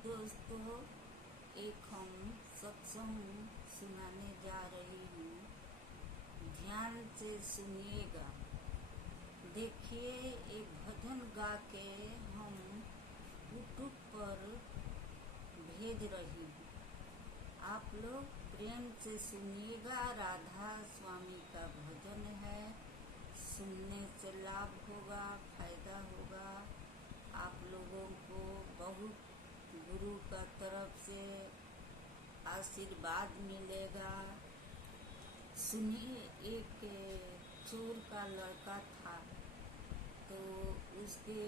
दोस्तों, एक हम सत्संग सुनाने जा रही हूँ। ध्यान से सुनिएगा। देखिए, एक भजन गा के हम यूट्यूब पर भेज रही हूँ। आप लोग प्रेम से सुनिएगा। राधा स्वामी का भजन है। सुनने से लाभ होगा, फायदा होगा। आप लोगों को बहुत गुरु का तरफ से आशीर्वाद मिलेगा। सुनिए, एक चोर का लड़का था, तो उसके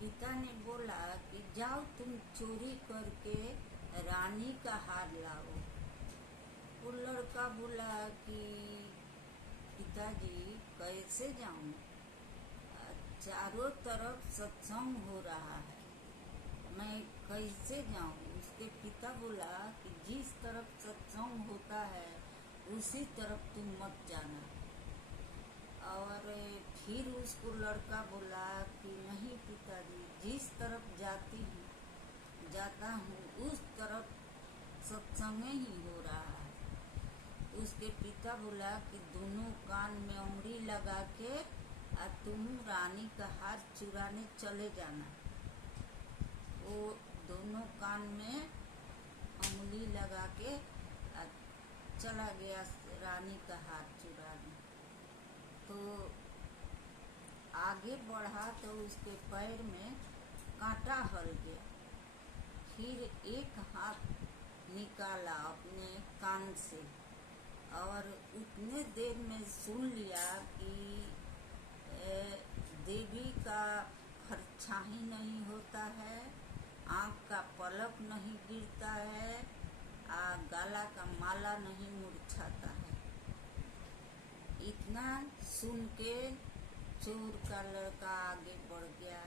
पिता ने बोला कि जाओ तुम चोरी करके रानी का हार लाओ। वो लड़का बोला कि पिताजी कैसे जाऊं, चारों तरफ सत्संग हो रहा है, मैं कैसे जाऊं। उसके पिता बोला कि जिस तरफ सत्संग होता है उसी तरफ तुम मत जाना। और फिर उसको लड़का बोला कि नहीं पिताजी, जिस तरफ जाता हूँ उस तरफ सत्संग ही हो रहा है। उसके पिता बोला कि दोनों कान में उंगली लगा के तुम रानी का हार चुराने चले जाना। वो दोनों कान में उंगली लगा के चला गया रानी का हार चुराने। तो आगे बढ़ा तो उसके पैर में कांटा हल गया। फिर एक हाथ निकाला अपने कान से और उतने देर में सुन लिया कि देवी का परछाई नहीं होता है, आँख का पलक नहीं गिरता है, गला का माला नहीं मुरझाता है। इतना सुन के चोर का लड़का आगे बढ़ गया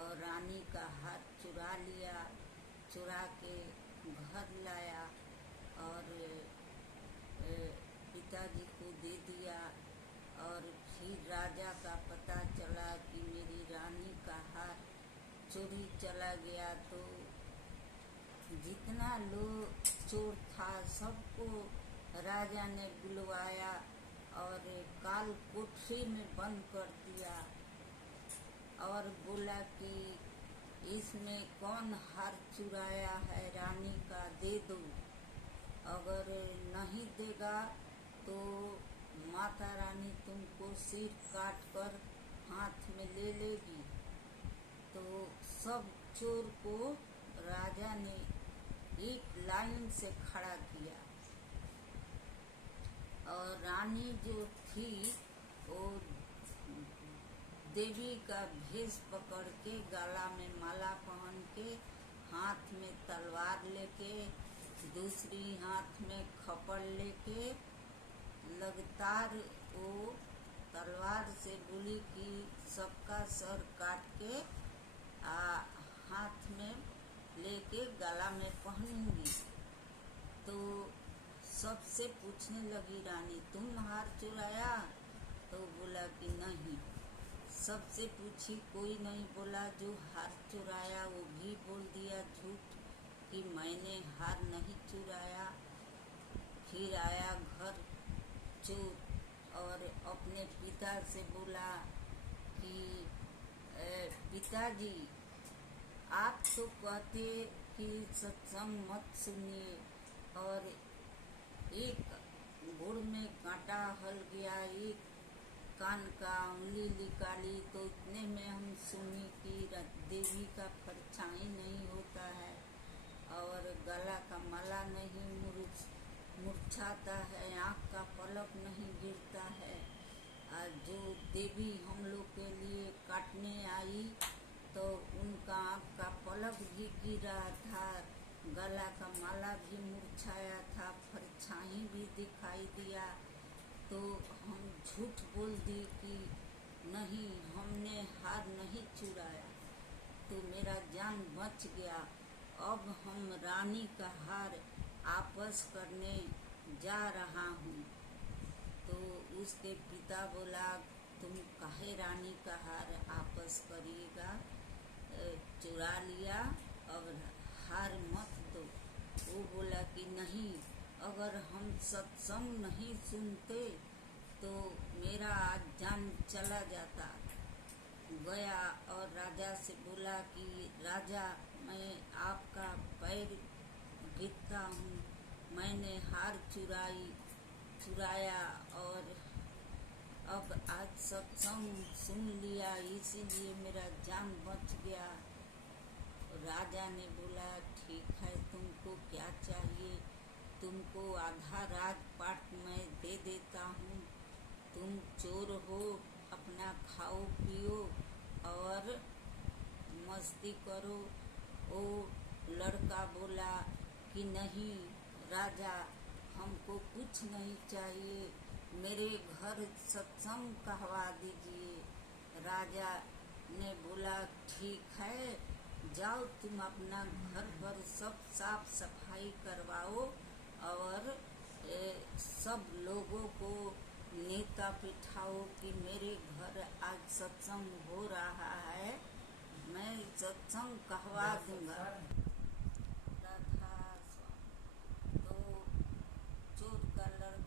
और रानी का हाथ चुरा लिया। चुरा के घर लाया और पिताजी को दे दिया। और फिर राजा का पता चला कि मेरी रानी का हार चोरी चला गया। तो जितना लोग चोर था सबको राजा ने बुलवाया और काल कोठरी में बंद कर दिया और बोला कि इसमें कौन हार चुराया है रानी का, दे दो। अगर नहीं देगा तो माता रानी तुमको सिर काट कर हाथ में ले लेगी। तो सब चोर को राजा ने एक लाइन से खड़ा किया और रानी जो थी वो देवी का भेष पकड़ के, गला में माला पहन के, हाथ में तलवार लेके, दूसरी हाथ में खपड़ लेके लगातार वो तलवार से बोली कि सबका सर काट के हाथ में लेके गला में पहनूंगी। तो सबसे पूछने लगी रानी, तुम हार चुराया? तो बोला कि नहीं। सबसे पूछी, कोई नहीं बोला। जो हार चुराया वो भी बोल दिया झूठ कि मैंने हार नहीं चुराया। फिर आया घर चोर और अपने पिता से बोला कि पिताजी, आप तो कहते कि सत्संग मत सुनिए और एक गुड़ में कांटा हल गया, एक कान का उंगली निकाली, तो इतने में हम सुनी कि देवी का परछाई नहीं होता है और गला का माला नहीं मुरझाता है, आँख का पलक नहीं गिरता है। जो देवी हम लोग के लिए काटने आई तो उनका आँख का पलक भी गिरा था, गला का माला भी मुरझाया था, परछाई भी दिखाई दिया। तो हम झूठ बोल दी कि नहीं, हमने हार नहीं चुराया। तो मेरा जान बच गया। अब हम रानी का हार वापस करने जा रहा हूँ। तो उसके पिता बोला, तुम काहे रानी का हार वापस करिएगा, चुरा लिया अब हार मत दो। वो बोला कि नहीं, अगर हम सत्संग नहीं सुनते तो मेरा आज जान चला जाता। गया और राजा से बोला कि राजा, मैं आपका पैर गिरता हूँ, मैंने हार चुराया और अब आज सत्संग सुन लिया, इसीलिए मेरा जान बच गया। राजा ने बोला ठीक है, तुमको क्या चाहिए? तुमको आधा राजपाट मैं दे देता हूँ, तुम चोर हो, अपना खाओ पियो और मस्ती करो। वो लड़का बोला कि नहीं राजा, हमको कुछ नहीं चाहिए, मेरे घर सत्संग कहवा दीजिए। राजा ने बोला ठीक है, जाओ तुम अपना घर पर सब साफ सफाई करवाओ और सब लोगों को नेता बिठाओ कि मेरे घर आज सत्संग हो रहा है, मैं सत्संग कहवा दूंगा। राधा स्वामी। तो चोर का लड़का